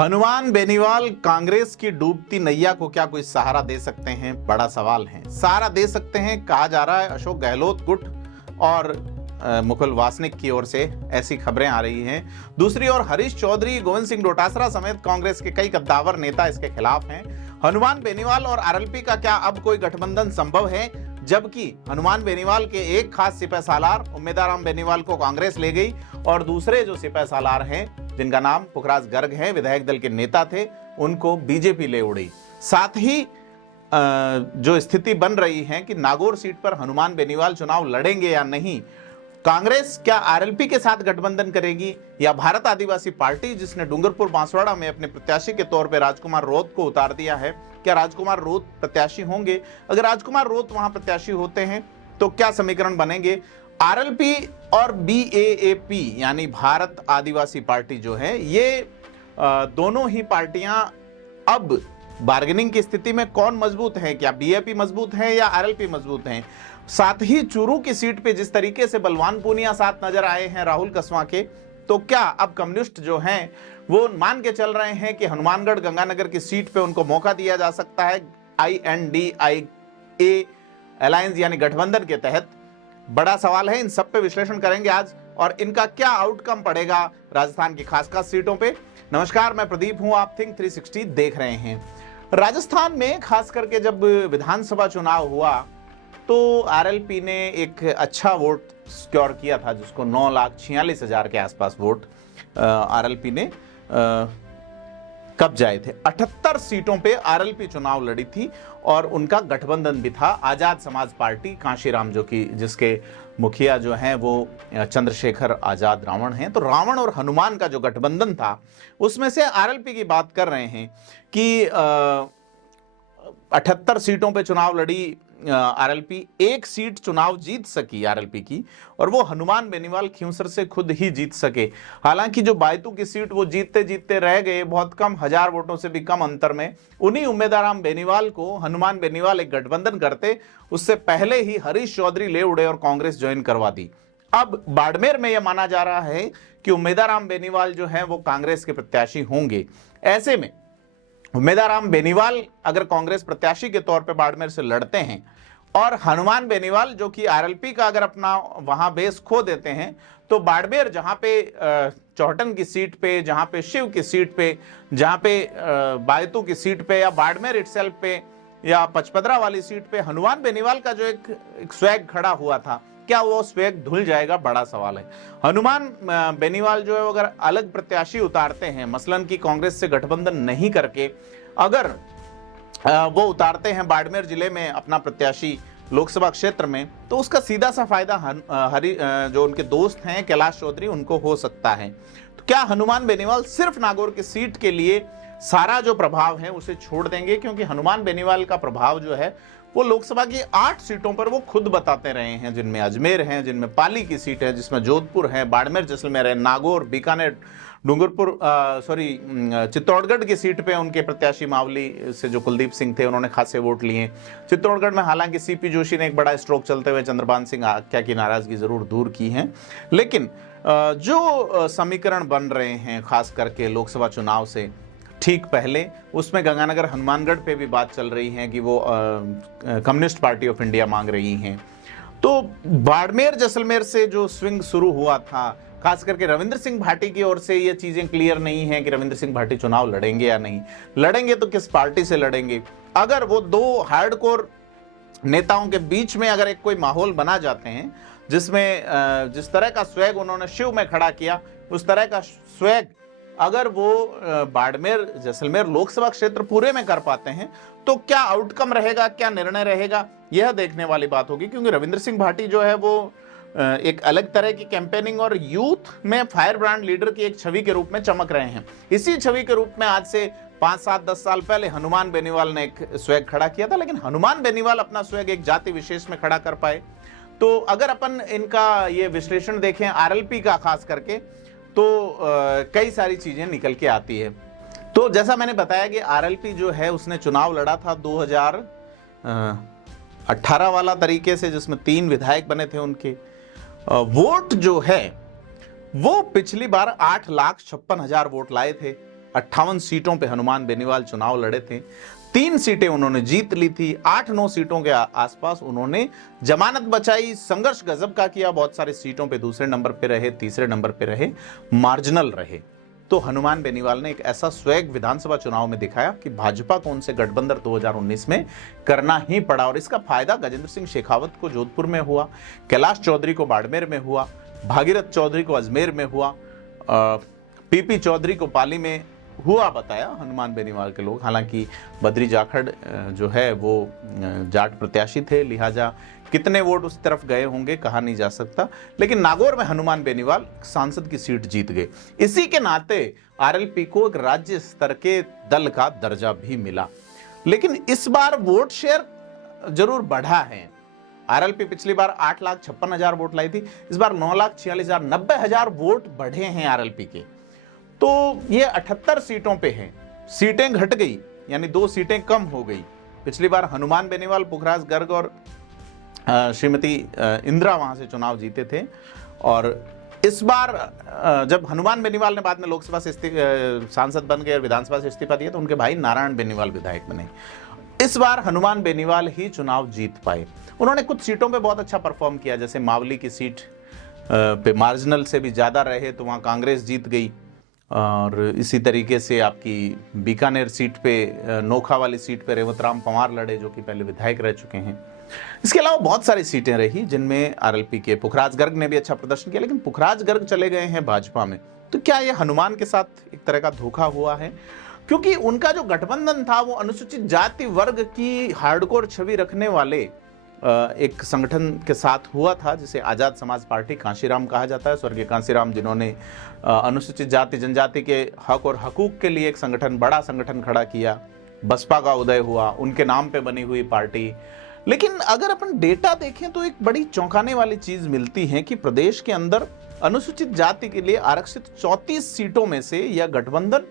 हनुमान बेनीवाल कांग्रेस की डूबती नैया को क्या कोई सहारा दे सकते हैं? बड़ा सवाल है। सहारा दे सकते हैं कहा जा रहा है अशोक गहलोत गुट और मुकुल वासनिक की ओर से ऐसी खबरें आ रही हैं। दूसरी ओर हरीश चौधरी, गोविंद सिंह डोटासरा समेत कांग्रेस के कई कद्दावर नेता इसके खिलाफ हैं। हनुमान बेनीवाल और आरएलपी का क्या अब कोई गठबंधन संभव है? जबकि हनुमान बेनीवाल के एक खास सिपह सालार उम्मीदवार बेनीवाल को कांग्रेस ले गई और दूसरे जो सिपह सालार हैं जिनका नाम पुखराज गर्ग है, विधायक दल के नेता थे, उनको बीजेपी ले उड़ी। साथ ही जो स्थिति बन रही है कि नागौर सीट पर हनुमान बेनीवाल चुनाव लड़ेंगे या नहीं, कांग्रेस क्या आरएलपी के साथ गठबंधन करेगी या भारत आदिवासी पार्टी जिसने डूंगरपुर बांसवाड़ा में अपने प्रत्याशी के तौर पर राजकुमार रोत को उतार दिया है, क्या राजकुमार रोत प्रत्याशी होंगे? अगर राजकुमार रोत वहां प्रत्याशी होते हैं तो क्या समीकरण बनेंगे? आरएलपी और बीएएपी यानी भारत आदिवासी पार्टी जो है, ये दोनों ही पार्टियां अब बार्गेनिंग की स्थिति में कौन मजबूत है? क्या बीएपी मजबूत है या आरएलपी मजबूत है? साथ ही चूरू की सीट पे जिस तरीके से बलवान पूनिया साथ नजर आए हैं राहुल कसवा के, तो क्या अब कम्युनिस्ट जो हैं वो मान के चल रहे हैं कि हनुमानगढ़ गंगानगर की सीट पे उनको मौका दिया जा सकता है INDIA अलायंस यानी गठबंधन के तहत? बड़ा सवाल है। इन सब पे विश्लेषण करेंगे आज और इनका क्या आउटकम पड़ेगा राजस्थान की खास खास सीटों पे। नमस्कार, मैं प्रदीप हूं, आप थिंक 360 देख रहे हैं। राजस्थान में खास करके जब विधानसभा चुनाव हुआ तो आरएलपी ने एक अच्छा वोट सिक्योर किया था, जिसको 9,46,000 के आसपास वोट आरएलपी ने कब्जाए थे। 78 सीटों पे आरएलपी चुनाव लड़ी थी और उनका गठबंधन भी था आजाद समाज पार्टी, कांशीराम जो कि जिसके मुखिया जो हैं वो चंद्रशेखर आजाद रावण हैं। तो रावण और हनुमान का जो गठबंधन था उसमें से आरएलपी की बात कर रहे हैं कि 78 सीटों पे चुनाव लड़ी आरएलपी, एक सीट चुनाव जीत सकी आरएलपी की, और वो हनुमान बेनीवाल खिंवसर से खुद ही जीत सके। हालांकि जो बायतू की सीट वो जीतते जीतते रह गए, बहुत कम, 1000 वोटों से भी कम अंतर में। उन्हीं उम्मीदवार बेनीवाल को हनुमान बेनीवाल एक गठबंधन करते, उससे पहले ही हरीश चौधरी ले उड़े और कांग्रेस ज्वाइन करवा दी। अब बाड़मेर में यह माना जा रहा है कि उम्मीदवार बेनीवाल जो है वो कांग्रेस के प्रत्याशी होंगे। ऐसे में उम्मीदवार बेनीवाल अगर कांग्रेस प्रत्याशी के तौर पे बाड़मेर से लड़ते हैं और हनुमान बेनीवाल जो कि आरएलपी का अगर अपना वहां बेस खो देते हैं, तो बाड़मेर जहां पे चौहटन की सीट पे, जहां पे शिव की सीट पे, जहां पे बायतू की सीट पे या बाड़मेर इटसेल्फ पे या पचपदरा वाली सीट पे हनुमान बेनीवाल का जो एक स्वैग खड़ा हुआ था, क्या वो स्वैग धुल जाएगा? बड़ा सवाल है। हनुमान बेनीवाल जो है अगर अलग प्रत्याशी उतारते हैं, मसलन की कांग्रेस से गठबंधन नहीं करके अगर वो उतारते हैं बाड़मेर जिले में अपना प्रत्याशी लोकसभा क्षेत्र में, तो उसका सीधा सा फायदा जो उनके दोस्त हैं कैलाश चौधरी उनको हो सकता है। तो क्या हनुमान बेनीवाल सिर्फ नागौर की सीट के लिए सारा जो प्रभाव है उसे छोड़ देंगे? क्योंकि हनुमान बेनीवाल का प्रभाव जो है वो लोकसभा की 8 सीटों पर वो खुद बताते रहे हैं, जिनमें अजमेर है, जिनमें पाली की सीट है, जिसमें जोधपुर है, बाड़मेर जैसलमेर है, नागौर, बीकानेर, डूंगरपुर चित्तौड़गढ़ की सीट पे उनके प्रत्याशी मावली से जो कुलदीप सिंह थे उन्होंने खासे वोट लिए। चित्तौड़गढ़ में हालांकि सीपी जोशी ने एक बड़ा स्ट्रोक चलते हुए चंद्रभान सिंह आख्या की नाराजगी जरूर दूर की है, लेकिन जो समीकरण बन रहे हैं खास करके लोकसभा चुनाव से ठीक पहले, उसमें गंगानगर हनुमानगढ़ पे भी बात चल रही है कि वो कम्युनिस्ट पार्टी ऑफ इंडिया मांग रही हैं। तो बाड़मेर जैसलमेर से जो स्विंग शुरू हुआ था, खास करके रविंद्र सिंह भाटी की ओर से ये चीजें क्लियर नहीं है कि रविंद्र सिंह भाटी चुनाव लड़ेंगे या नहीं, लड़ेंगे तो किस पार्टी से लड़ेंगे। अगर वो दो हार्डकोर नेताओं के बीच में अगर एक कोई माहौल बना जाते हैं जिसमें जिस तरह का स्वैग उन्होंने शिव में खड़ा किया, उस तरह का स्वैग अगर वो बाड़मेर जैसलमेर लोकसभा क्षेत्र पूरे में कर पाते हैं, तो क्या आउटकम रहेगा, क्या निर्णय रहेगा, यह देखने वाली बात होगी। क्योंकि रविंद्र सिंह भाटी जो है वो एक अलग तरह की कैंपेनिंग और यूथ में फायर ब्रांड लीडर की एक छवि के रूप में चमक रहे हैं। इसी छवि के रूप में आज से 5, 7, 10 साल पहले हनुमान बेनीवाल ने एक स्वैग खड़ा किया था, लेकिन हनुमान बेनीवाल अपना स्वैग एक जाति विशेष में खड़ा कर पाए। तो अगर अपन इनका ये विश्लेषण देखें आरएलपी का खास करके, तो कई सारी चीजें निकल के आती है। तो जैसा मैंने बताया कि आरएलपी जो है उसने चुनाव लड़ा था 2018 वाला तरीके से, जिसमें 3 विधायक बने थे उनके। वोट जो है वो पिछली बार 8,56,000 वोट लाए थे 58 सीटों पे हनुमान बेनीवाल चुनाव लड़े थे। 3 सीटें उन्होंने जीत ली थी। 8-9 सीटों के आसपास उन्होंने जमानत बचाई, संघर्ष गजब का किया। बहुत सारी सीटों पे दूसरे नंबर पे रहे, तीसरे नंबर पे रहे, मार्जिनल रहे। तो हनुमान बेनीवाल ने एक ऐसा स्वैग विधानसभा चुनाव में दिखाया कि भाजपा को उनसे गठबंधन 2019 में करना ही पड़ा। और इसका फायदा गजेंद्र सिंह शेखावत को जोधपुर में हुआ, कैलाश चौधरी को बाड़मेर में हुआ, भागीरथ चौधरी को अजमेर में हुआ, पीपी चौधरी को पाली में हुआ बताया हनुमान बेनीवाल के लोग। हालांकि बद्री जाखड़ जो है वो जाट प्रत्याशी थे, लिहाजा कितने वोट उस तरफ गए होंगे कहा नहीं जा सकता। लेकिन नागौर में हनुमान बेनीवाल सांसद की सीट जीत गए। इसी के नाते आरएलपी को एक राज्य स्तर के दल का दर्जा भी मिला। लेकिन इस बार वोट शेयर जरूर बढ़ा है। आरएलपी पिछली बार 8,56,000 वोट लाई थी, इस बार 9,46,000, 90,000 वोट बढ़े हैं आरएलपी के। तो ये 78 सीटों पे है। सीटें घट गई, यानी 2 सीटें कम हो गई। पिछली बार हनुमान बेनीवाल, पुखराज गर्ग और श्रीमती इंदिरा वहां से चुनाव जीते थे। और इस बार जब हनुमान बेनीवाल ने बाद में लोकसभा से सांसद बन गए और विधानसभा से इस्तीफा दिया तो उनके भाई नारायण बेनीवाल विधायक बने। इस बार हनुमान बेनीवाल ही चुनाव जीत पाए। उन्होंने कुछ सीटों पे बहुत अच्छा परफॉर्म किया, जैसे मावली की सीट पे मार्जिनल से भी ज्यादा रहे तो वहां कांग्रेस जीत गई। और इसी तरीके से आपकी बीकानेर सीट पे, नोखा वाली सीट पे रेवत राम पंवार लड़े जो कि पहले विधायक रह चुके हैं। इसके अलावा बहुत सारी सीटें रही जिनमें आरएलपी के पुखराज गर्ग ने भी अच्छा प्रदर्शन किया, लेकिन पुखराज गर्ग चले गए हैं भाजपा में। तो क्या यह हनुमान के साथ एक तरह का धोखा हुआ है? क्योंकि उनका जो गठबंधन था वो अनुसूचित जाति वर्ग की हार्डकोर छवि रखने वाले एक संगठन के साथ हुआ था जिसे आजाद समाज पार्टी, कांशीराम कहा जाता है, स्वर्गीय कांशीराम, जिन्होंने अनुसूचित जाति जनजाति के हक और हकूक के लिए एक संगठन, बड़ा संगठन खड़ा किया। बसपा का उदय हुआ, उनके नाम पे बनी हुई पार्टी। लेकिन अगर अपन डेटा देखें तो एक बड़ी चौंकाने वाली चीज मिलती है कि प्रदेश के अंदर अनुसूचित जाति के लिए आरक्षित 34 सीटों में से यह गठबंधन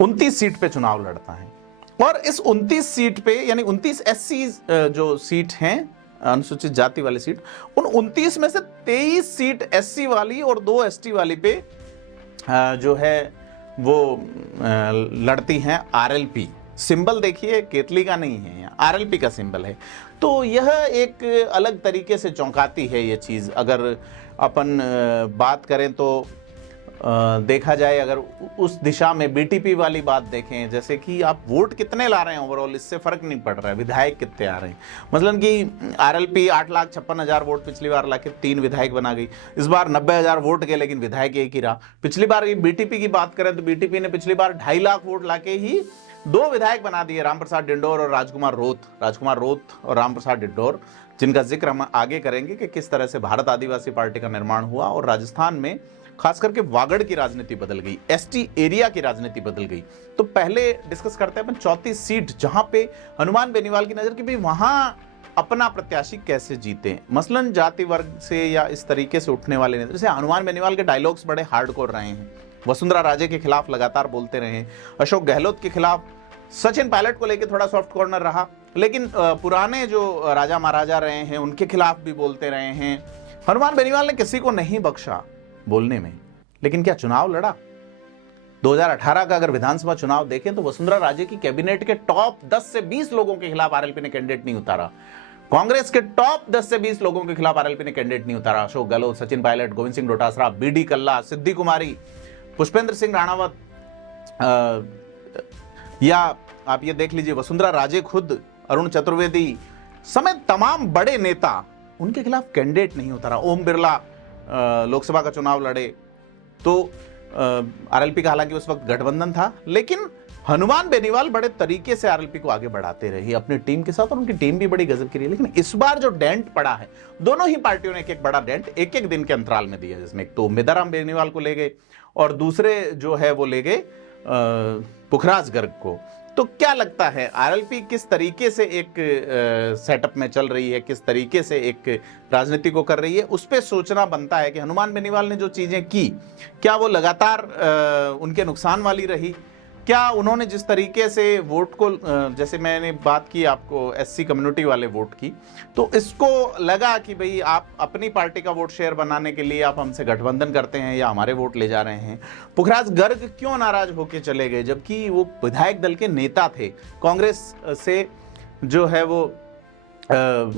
29 सीट पे चुनाव लड़ता है। और इस 29 सीट पे, यानी 29 एससी जो सीट हैं, अनुसूचित जाति वाली सीट, उन 29 में से 23 सीट एससी वाली और 2 एसटी वाली पे जो है वो लड़ती हैं आरएलपी। सिंबल देखिए केतली का नहीं है, यहाँ आरएलपी का सिंबल है। तो यह एक अलग तरीके से चौंकाती है ये चीज। अगर अपन बात करें तो देखा जाए, अगर उस दिशा में बीटीपी वाली बात देखें, जैसे कि आप वोट कितने ला रहे हैं ओवरऑल, इससे फर्क नहीं पड़ रहा है, विधायक कितने आ रहे हैं। मतलब कि आरएलपी 8,56,000 वोट पिछली बार लाके 3 विधायक बना गई। इस बार 90,000 वोट गए लेकिन विधायक एक ही रहा। पिछली बार बीटीपी की बात करें तो बीटीपी ने पिछली बार 2.5 लाख वोट लाके ही 2 विधायक बना दिए, रामप्रसाद डिंडोर और राजकुमार रोत और रामप्रसाद डिंडोर, जिनका जिक्र हम आगे करेंगे कि किस तरह से भारत आदिवासी पार्टी का निर्माण हुआ और राजस्थान में खास करके वागड़ की राजनीति बदल गई, एसटी एरिया की राजनीति बदल गई। तो पहले डिस्कस करते हैं अपन 34 सीट जहां पे हनुमान बेनीवाल की नजर की भी वहां अपना प्रत्याशी कैसे जीते, मसलन जाति वर्ग से या इस तरीके से उठने वाले नेता। जैसे हनुमान बेनीवाल के डायलॉग्स बड़े हार्डकोर रहे हैं, वसुंधरा राजे के खिलाफ लगातार बोलते रहे, अशोक गहलोत के खिलाफ, सचिन पायलट को लेकर थोड़ा सॉफ्ट कॉर्नर रहा, लेकिन पुराने जो राजा महाराजा रहे हैं उनके खिलाफ भी बोलते रहे हैं। हनुमान बेनीवाल ने किसी को नहीं बख्शा बोलने में, लेकिन क्या चुनाव लड़ा? 2018 का अगर विधानसभा चुनाव देखें तो वसुंधरा राजे की कैबिनेट के टॉप 10 से 20 लोगों के खिलाफ आरएलपी ने कैंडिडेट नहीं उतारा। कांग्रेस के टॉप 10 से 20 लोगों के खिलाफ आरएलपी ने कैंडिडेट नहीं उतारा। अशोक गहलोत, सचिन पायलट, गोविंद सिंह डोटासरा, बीडी कल्ला, सिद्धि कुमारी, पुष्पेंद्र सिंह राणावत, या आप ये देख लीजिए वसुंधरा राजे खुद, अरुण चतुर्वेदी समेत तमाम बड़े नेता, उनके खिलाफ कैंडिडेट नहीं उतारा। ओम बिरला लोकसभा का चुनाव लड़े तो आरएलपी का हालांकि उस वक्त गठबंधन था, लेकिन हनुमान बेनीवाल बड़े तरीके से आरएलपी को आगे बढ़ाते रहे अपनी टीम के साथ, और उनकी टीम भी बड़ी गजब की रही। लेकिन इस बार जो डेंट पड़ा है, दोनों ही पार्टियों ने एक बड़ा डेंट एक दिन के अंतराल में दिया, जिसमें एक तो मेदाराम बेनीवाल को ले गए और दूसरे जो है वो ले गए पुखराज गर्ग को। तो क्या लगता है आरएलपी किस तरीके से एक सेटअप में चल रही है, किस तरीके से एक राजनीति को कर रही है, उस पर सोचना बनता है कि हनुमान बेनीवाल ने जो चीजें की क्या वो लगातार उनके नुकसान वाली रही, क्या उन्होंने जिस तरीके से वोट को, जैसे मैंने बात की आपको एससी कम्युनिटी वाले वोट की, तो इसको लगा कि भाई आप अपनी पार्टी का वोट शेयर बनाने के लिए आप हमसे गठबंधन करते हैं या हमारे वोट ले जा रहे हैं। पुखराज गर्ग क्यों नाराज होकर चले गए, जबकि वो विधायक दल के नेता थे। कांग्रेस से जो है वो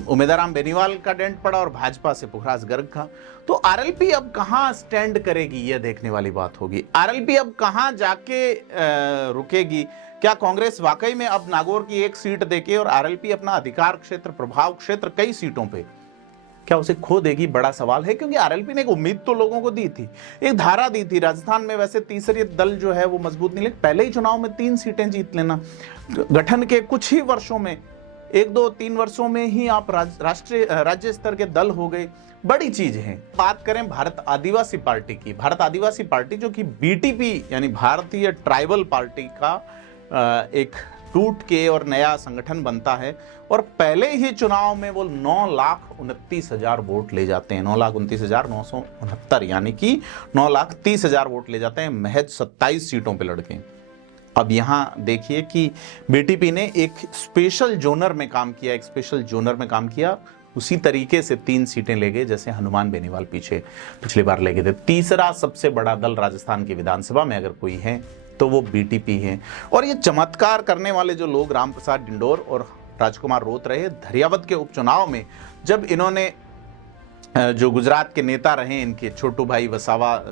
उमेदराम बेनीवाल का डेंट पड़ा और भाजपा से पुखराज गर्ग का। तो आरएलपी अब कहां स्टैंड करेगी, यह देखने वाली बात होगी। आरएलपी अब कहां जाके रुकेगी। क्या कांग्रेस वाकई में अब नागौर की एक सीट देके और आरएलपी अपना अधिकार क्षेत्र, प्रभाव क्षेत्र कई सीटों पे, क्या उसे खो देगी, बड़ा सवाल है। क्योंकि आरएलपी ने एक उम्मीद तो लोगों को दी थी, एक धारा दी थी। राजस्थान में वैसे तीसरी दल जो है वो मजबूत नहीं, लेकिन पहले ही चुनाव में 3 सीटें जीत लेना, गठन के कुछ ही वर्षों में, 1-2-3 वर्षों में ही आप राज्य स्तर के दल हो गए, बड़ी चीज है। बात करें भारत आदिवासी पार्टी की, भारत आदिवासी पार्टी जो कि बीटीपी यानी भारतीय ट्राइबल पार्टी का एक टूट के और नया संगठन बनता है, और पहले ही चुनाव में वो 9,29,000 वोट ले जाते हैं, 9,29,969, यानी कि 9,30,000 वोट ले जाते हैं महज 27 सीटों पे लड़के। अब यहां देखिए कि बीटीपी ने एक स्पेशल जोनर में काम किया, एक स्पेशल जोनर में काम किया, उसी तरीके से 3 सीटें ले गए जैसे हनुमान बेनीवाल पिछली बार ले गए थे। तीसरा सबसे बड़ा दल राजस्थान की विधानसभा में अगर कोई है तो वो बीटीपी है। और ये चमत्कार करने वाले जो लोग राम प्रसाद डिंडोर और राजकुमार रोत रहे धरियावद के उपचुनाव में, जब इन्होंने जो गुजरात के नेता रहे इनके छोटू भाई वसावा,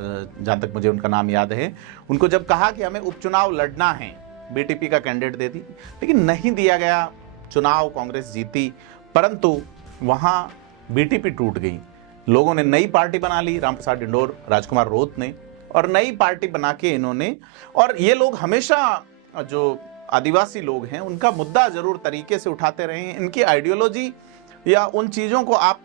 जहां तक मुझे उनका नाम याद है, उनको जब कहा कि हमें उपचुनाव लड़ना है, बीटीपी का कैंडिडेट दे दी, लेकिन नहीं दिया गया। चुनाव कांग्रेस जीती, परंतु वहां बीटीपी टूट गई। लोगों ने नई पार्टी बना ली, रामप्रसाद डिंडोर, राजकुमार रोत ने, और नई पार्टी बना के इन्होंने, और ये लोग हमेशा जो आदिवासी लोग हैं उनका मुद्दा जरूर तरीके से उठाते रहे हैं। इनकी आइडियोलॉजी या उन चीजों को आप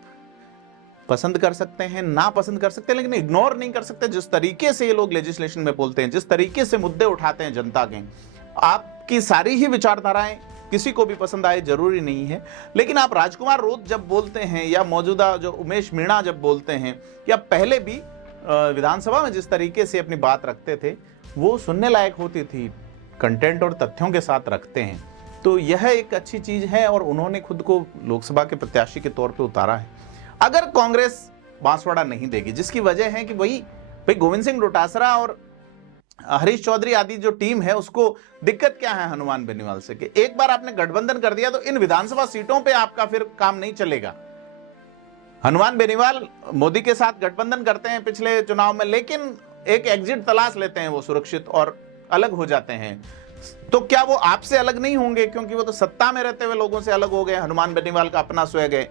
पसंद कर सकते हैं, ना पसंद कर सकते हैं, लेकिन इग्नोर नहीं कर सकते। जिस तरीके से ये लोग लेजिस्लेशन में बोलते हैं, जिस तरीके से मुद्दे उठाते हैं जनता के, आपकी सारी ही विचारधाराएं किसी को भी पसंद आए जरूरी नहीं है। लेकिन आप राजकुमार रोत जब बोलते हैं, या मौजूदा जो उमेश मीणा जब बोलते हैं, या पहले भी विधानसभा में जिस तरीके से अपनी बात रखते थे, वो सुनने लायक होती थी, कंटेंट और तथ्यों के साथ रखते हैं। तो यह एक अच्छी चीज है, और उन्होंने खुद को लोकसभा के प्रत्याशी के तौर पर उतारा है। अगर कांग्रेस बांसवाड़ा नहीं देगी, जिसकी वजह है कि भाई गोविंद सिंह डोटासरा और हरीश चौधरी आदि जो टीम है, उसको दिक्कत क्या है हनुमान बेनीवाल से कि एक बार आपने गठबंधन कर दिया तो इन विधानसभा सीटों पे आपका फिर काम नहीं चलेगा। हनुमान बेनीवाल मोदी के साथ गठबंधन करते हैं पिछले चुनाव में, लेकिन एक एग्जिट तलाश लेते हैं वो सुरक्षित और अलग हो जाते हैं। तो क्या वो आपसे अलग नहीं होंगे? क्योंकि वो तो सत्ता में रहते हुए लोगों से अलग हो गए। हनुमान बेनीवाल का अपना स्वैग है,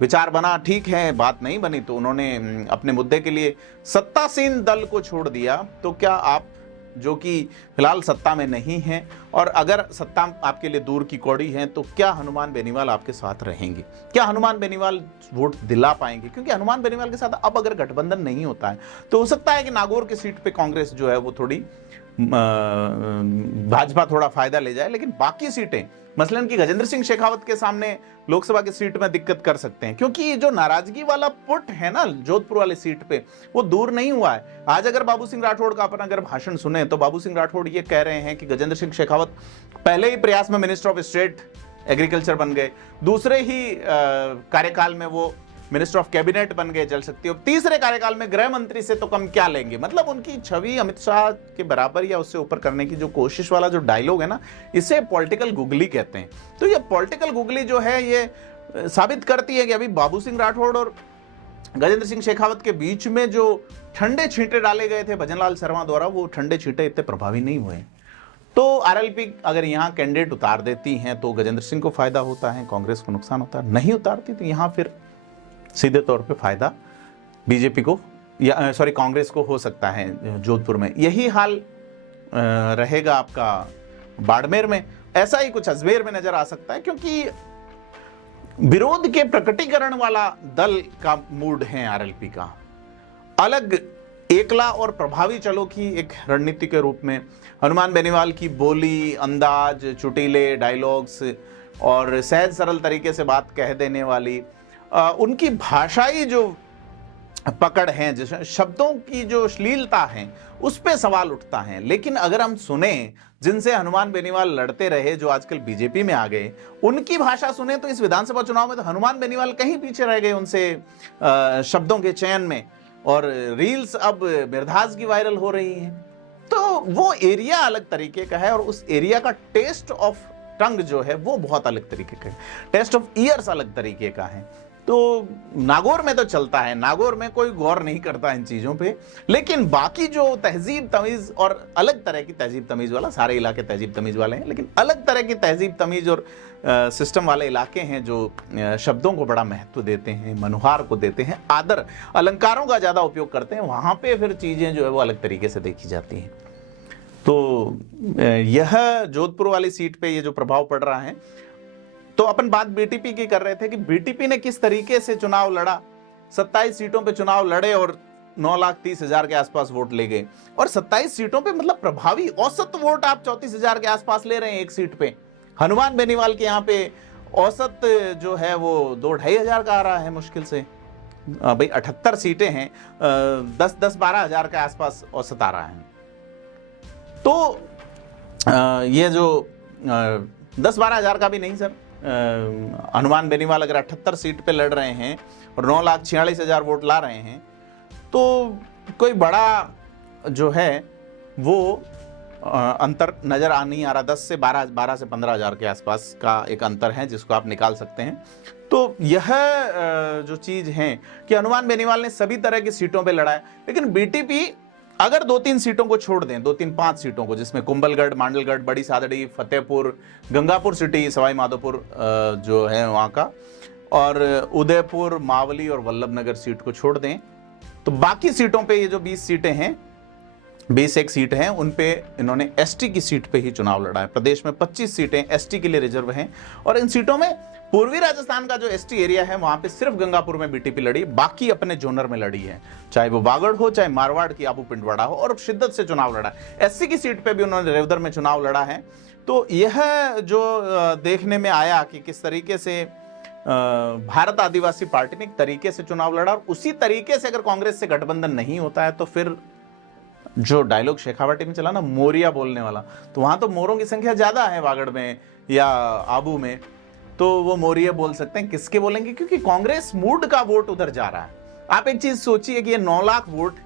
विचार बना, ठीक है, बात नहीं बनी तो उन्होंने अपने मुद्दे के लिए सत्तासीन दल को छोड़ दिया। तो क्या आप जो कि फिलहाल सत्ता में नहीं हैं, और अगर सत्ता आपके लिए दूर की कौड़ी है, तो क्या हनुमान बेनीवाल आपके साथ रहेंगे? क्या हनुमान बेनीवाल वोट दिला पाएंगे? क्योंकि हनुमान बेनीवाल के साथ अब अगर गठबंधन नहीं होता है तो हो सकता है कि नागौर की सीट पे कांग्रेस जो है वो थोड़ी, भाजपा थोड़ा फायदा ले जाए, लेकिन बाकी सीटें मसलन कि गजेंद्र सिंह शेखावत के सामने लोकसभा की सीट में दिक्कत कर सकते हैं। क्योंकि जो नाराजगी वाला पुट है ना जोधपुर वाली सीट पे, वो दूर नहीं हुआ है। आज अगर बाबू सिंह राठौड़ का अपन अगर भाषण सुने तो बाबू सिंह राठौड़ ये कह रहे हैं कि गजेंद्र सिंह शेखावत पहले ही प्रयास में मिनिस्टर ऑफ स्टेट एग्रीकल्चर बन गए, दूसरे ही कार्यकाल में वो मिनिस्टर ऑफ कैबिनेट बन गए जल शक्ति, और तीसरे कार्यकाल में गृह मंत्री से तो कम क्या लेंगे। मतलब उनकी छवि अमित शाह के बराबर या उससे ऊपर करने की जो कोशिश वाला जो डायलॉग है ना, इसे पॉलिटिकल गुगली कहते हैं। तो ये पॉलिटिकल गुगली जो है ये साबित करती है कि अभी बाबू सिंह राठौड़ और गजेंद्र सिंह शेखावत के बीच में जो ठंडे छींटे डाले गए थे भजनलाल शर्मा द्वारा, वो ठंडे छींटे इतने प्रभावी नहीं हुए। तो आरएलपी अगर यहाँ कैंडिडेट उतार देती हैं तो गजेंद्र सिंह को फायदा होता है, कांग्रेस को नुकसान होता है। नहीं उतारती तो यहाँ फिर सीधे तौर पे फायदा बीजेपी को या कांग्रेस को हो सकता है जोधपुर में। यही हाल रहेगा आपका बाड़मेर में, ऐसा ही कुछ अजमेर में नजर आ सकता है, क्योंकि विरोध के प्रकटीकरण वाला दल का मूड है आरएलपी का। अलग एकला और प्रभावी चलो की एक रणनीति के रूप में हनुमान बेनीवाल की बोली, अंदाज, चुटीले डायलॉग्स और सहज सरल तरीके से बात कह देने वाली उनकी भाषाई जो पकड़ है, जैसे शब्दों की जो अश्लीलता है उस पे सवाल उठता है। लेकिन अगर हम सुने जिनसे हनुमान बेनीवाल लड़ते रहे, जो आजकल बीजेपी में आ गए, उनकी भाषा सुने तो इस विधानसभा चुनाव में तो हनुमान बेनीवाल कहीं पीछे रह गए उनसे शब्दों के चयन में। और रील्स अब मिर्धाज की वायरल हो रही हैं। तो वो एरिया अलग तरीके का है और उस एरिया का टेस्ट ऑफ टंग जो है वो बहुत अलग तरीके का है, टेस्ट ऑफ ईयर्स अलग तरीके का है। तो नागौर में तो चलता है, नागौर में कोई गौर नहीं करता इन चीजों पे। लेकिन बाकी जो तहजीब तमीज और अलग तरह की तहजीब तमीज वाला, सारे इलाके तहजीब तमीज वाले हैं, लेकिन अलग तरह की तहजीब तमीज और सिस्टम वाले इलाके हैं जो शब्दों को बड़ा महत्व देते हैं, मनुहार को देते हैं, आदर अलंकारों का ज्यादा उपयोग करते हैं, वहां पे फिर चीजें जो है वो अलग तरीके से देखी जाती हैं। तो यह जोधपुर वाली सीट पे ये जो प्रभाव पड़ रहा है। तो अपन बात बीटीपी की कर रहे थे कि बीटीपी ने किस तरीके से चुनाव लड़ा। 27 सीटों पे चुनाव लड़े और 9,30,000 के आसपास वोट ले गए। और 27 सीटों पे मतलब प्रभावी औसत वोट आप 34,000 के आसपास ले रहे हैं एक सीट पे। हनुमान बेनीवाल के यहाँ पे औसत जो है वो 2-2,500 का आ रहा है मुश्किल से। भाई 78 सीटें हैं, 10-12 हज़ार के आसपास औसत आ रहा है। तो ये जो 10-12 हज़ार का भी नहीं सर, हनुमान बेनीवाल अगर 78 सीट पे लड़ रहे हैं और 9,46,000 वोट ला रहे हैं तो कोई बड़ा जो है वो अंतर नजर आ नहीं आ रहा। 10 से 12 से 15 हज़ार के आसपास का एक अंतर है जिसको आप निकाल सकते हैं। तो यह जो चीज है कि हनुमान बेनीवाल ने सभी तरह की सीटों पे लड़ा है। लेकिन बीटीपी अगर 2-3 सीटों को छोड़ दें, 2-3-5 सीटों को, जिसमें कुंभलगढ़, मांडलगढ़, बड़ी सादड़ी, फतेहपुर, गंगापुर सिटी, सवाई माधोपुर जो है वहां का, और उदयपुर, मावली और वल्लभनगर सीट को छोड़ दें, तो बाकी सीटों पे ये जो 20 सीटें हैं, 21 सीट हैं, उन पे इन्होंने एसटी की सीट पे ही चुनाव लड़ा है। प्रदेश में 25 सीटें एसटी के लिए रिजर्व हैं और इन सीटों में पूर्वी राजस्थान का जो एसटी एरिया है वहां पे सिर्फ गंगापुर में बीटीपी लड़ी, बाकी अपने जोनर में लड़ी है, चाहे वो बागड़ हो, चाहे मारवाड़ की आबू पिंडवाड़ा हो, और शिद्दत से चुनाव लड़ा। एससी की सीट पे भी उन्होंने रेवदर में चुनाव लड़ा है। तो यह जो देखने में आया कि किस तरीके से भारत आदिवासी पार्टी ने एक तरीके से चुनाव लड़ा, और उसी तरीके से अगर कांग्रेस से गठबंधन नहीं होता है तो फिर जो डायलॉग शेखावाटी में चला ना, मोरिया बोलने वाला, तो वहां तो मोरों की संख्या ज्यादा है बागड़ में या आबू में, तो वो मोरिया बोल सकते हैं। किसके बोलेंगे? क्योंकि कांग्रेस मूड का वोट उधर जा रहा है। आप एक चीज सोचिए कि ये 9 लाख वोट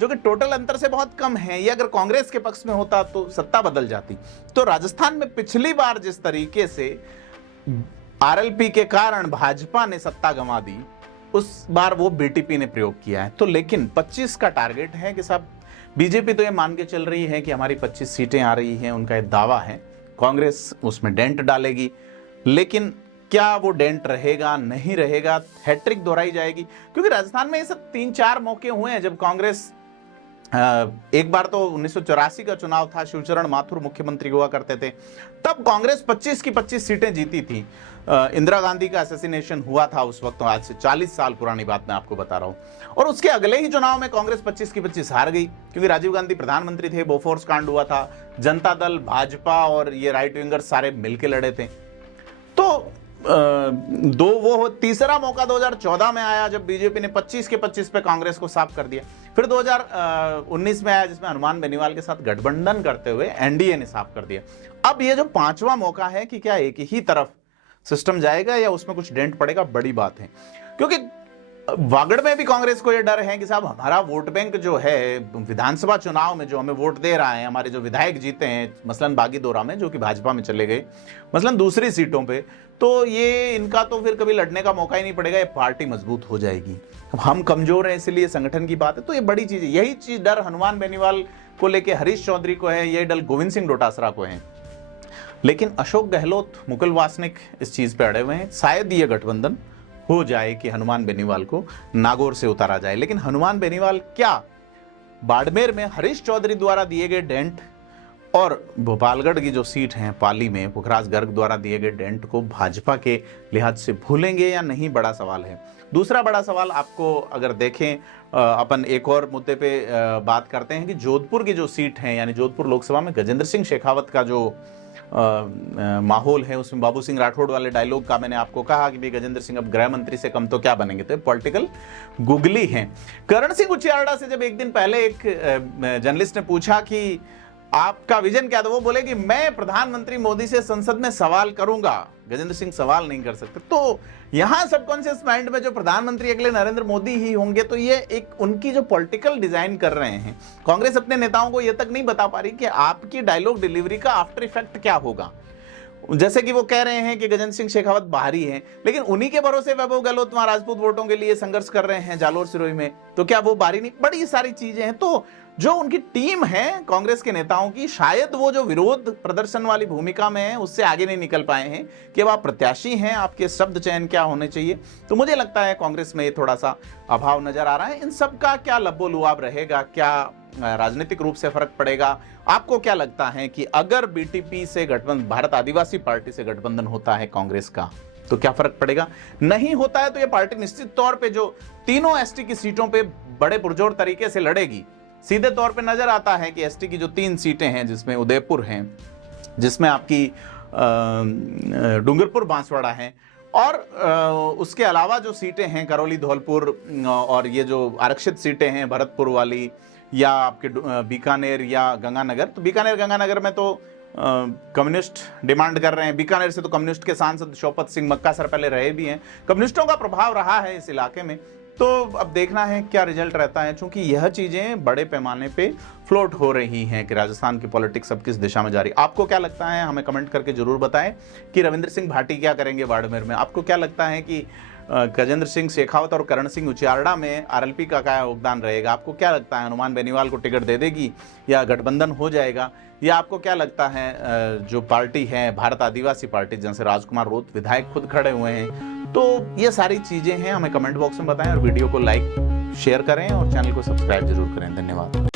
जो कि टोटल अंतर से बहुत कम है, ये अगर कांग्रेस के पक्ष में होता तो सत्ता बदल जाती। तो राजस्थान में पिछली बार जिस तरीके से आरएलपी के कारण भाजपा ने सत्ता गंवा दी, उस बार वो बीटीपी ने प्रयोग किया है। तो लेकिन 25 का टारगेट है कि साहब, बीजेपी तो ये मान के चल रही है कि हमारी 25 सीटें आ रही हैं, उनका एक दावा है, कांग्रेस उसमें डेंट डालेगी। लेकिन क्या वो डेंट रहेगा, नहीं रहेगा, हैट्रिक दोहराई जाएगी? क्योंकि राजस्थान में ये सब 3-4 मौके हुए हैं जब कांग्रेस, एक बार तो 1984 का चुनाव था, शिवचरण माथुर मुख्यमंत्री हुआ करते थे, तब कांग्रेस 25 की 25 सीटें जीती थी। इंदिरा गांधी का असैसिनेशन हुआ था उस वक्त, आज से 40 साल पुरानी बात मैं आपको बता रहा हूं। और उसके अगले ही चुनाव में कांग्रेस 25 की 25 हार गई, क्योंकि राजीव गांधी प्रधानमंत्री थे, बोफोर्स कांड हुआ था, जनता दल, भाजपा और ये राइट विंगर सारे मिलकर लड़े थे। तो तीसरा मौका 2014 में आया जब बीजेपी ने 25 के 25 पे कांग्रेस को साफ कर दिया। फिर 2019 में आया जिसमें हनुमान बेनीवाल के साथ गठबंधन करते हुए एनडीए ने साफ कर दिया। अब ये जो 5वां मौका है कि क्या एक ही तरफ सिस्टम जाएगा या उसमें कुछ डेंट पड़ेगा, बड़ी बात है। क्योंकि वागड़ में भी कांग्रेस को यह डर है कि साहब हमारा वोट बैंक जो है विधानसभा चुनाव में जो हमें वोट दे रहा है, हमारे जो विधायक जीते हैं, मसलन बागीदोरा में जो कि भाजपा में चले गए, मसलन दूसरी सीटों पे, तो ये इनका तो फिर कभी लड़ने का मौका ही नहीं पड़ेगा, ये पार्टी मजबूत हो जाएगी। हम कमजोर हैं इसलिए संगठन की बात है। तो ये बड़ी चीज है। यही चीज डर हनुमान बेनीवाल को लेके हरीश चौधरी को है, यही डर गोविंद सिंह डोटासरा को है। लेकिन अशोक गहलोत, मुकुल वासनिक इस चीज पे अड़े हुए हैं। शायद ये गठबंधन हो जाए कि हनुमान बेनीवाल को नागौर से उतारा जाए। लेकिन हनुमान बेनीवाल क्या बाड़मेर में हरीश चौधरी द्वारा दिए गए डेंट और भोपालगढ़ की जो सीट है पाली में पुखराज गर्ग द्वारा दिए गए डेंट को भाजपा के लिहाज से भूलेंगे या नहीं, बड़ा सवाल है। दूसरा बड़ा सवाल आपको अगर देखें, अपन एक और मुद्दे पे बात करते हैं कि जोधपुर की जो सीट है, यानी जोधपुर लोकसभा में गजेंद्र सिंह शेखावत का जो माहौल है उसमें बाबू सिंह राठौड़ वाले डायलॉग का मैंने आपको कहा कि भाई गजेंद्र सिंह अब गृह मंत्री से कम तो क्या बनेंगे, तो पॉलिटिकल गुगली हैं। करण सिंह उचियारडा से जब एक दिन पहले एक जर्नलिस्ट ने पूछा कि आपका विजन क्या था, वो बोले कि मैं प्रधानमंत्री मोदी से संसद में सवाल करूंगा। गजेंद्र सिंह सवाल नहीं कर सकते। तो यहां सबकॉन्शियस माइंड में जो प्रधानमंत्री अगले नरेंद्र मोदी ही होंगे, तो ये एक उनकी जो पॉलिटिकल डिजाइन कर रहे हैं। कांग्रेस अपने नेताओं को यह तक नहीं बता पा रही कि आपकी डायलॉग डिलीवरी का आफ्टर इफेक्ट क्या होगा। जैसे कि वो कह रहे हैं कि गजेंद्र सिंह शेखावत बाहरी हैं, लेकिन उन्हीं के भरोसे वैभव गहलोत वहां राजपूत वोटों के लिए संघर्ष कर रहे हैं जालोर सिरोही में, तो क्या वो बाहरी नहीं? बड़ी सारी चीजें हैं। तो जो उनकी टीम है कांग्रेस के नेताओं की, शायद वो जो विरोध प्रदर्शन वाली भूमिका में है उससे आगे नहीं निकल पाए हैं कि अब आप प्रत्याशी हैं, आपके शब्द चयन क्या होने चाहिए। तो मुझे लगता है कांग्रेस में ये थोड़ा सा अभाव नजर आ रहा है। इन सब का क्या लब्बो-लुआब रहेगा, क्या राजनीतिक रूप से फर्क पड़ेगा? आपको क्या लगता है कि अगर बीटीपी से गठबंधन, भारत आदिवासी पार्टी से गठबंधन होता है कांग्रेस का, तो क्या फर्क पड़ेगा? नहीं होता है तो यह पार्टी निश्चित तौर पे जो तीनों एसटी की सीटों पे बड़े पुरजोर तरीके से लड़ेगी। सीधे तौर पे नजर आता है कि एसटी की जो 3 सीटें हैं, जिसमें उदयपुर हैं, जिसमें आपकी डूंगरपुर बांसवाड़ा है, और उसके अलावा जो सीटें हैं करौली धौलपुर, और ये जो आरक्षित सीटें हैं भरतपुर वाली, या आपके बीकानेर या गंगानगर। तो बीकानेर गंगानगर में तो कम्युनिस्ट डिमांड कर रहे हैं। बीकानेर से तो कम्युनिस्ट के सांसद शौकत सिंह मक्का सर पहले रहे भी हैं। कम्युनिस्टों का प्रभाव रहा है इस इलाके में। तो अब देखना है क्या रिजल्ट रहता है, क्योंकि यह चीजें बड़े पैमाने पे फ्लोट हो रही हैं कि राजस्थान की पॉलिटिक्स अब किस दिशा में जा रही है। आपको क्या लगता है, हमें कमेंट करके जरूर बताएं कि रविंद्र सिंह भाटी क्या करेंगे बाड़मेर में। आपको क्या लगता है कि गजेंद्र सिंह शेखावत और करण सिंह उचियारडा में आरएलपी का क्या योगदान रहेगा? आपको क्या लगता है, हनुमान बेनीवाल को टिकट दे देगी या गठबंधन हो जाएगा? या आपको क्या लगता है जो पार्टी है भारत आदिवासी पार्टी, जैसे राजकुमार रोत विधायक खुद खड़े हुए हैं, तो ये सारी चीजें हैं, हमें कमेंट बॉक्स में बताएं और वीडियो को लाइक शेयर करें और चैनल को सब्सक्राइब जरूर करें। धन्यवाद।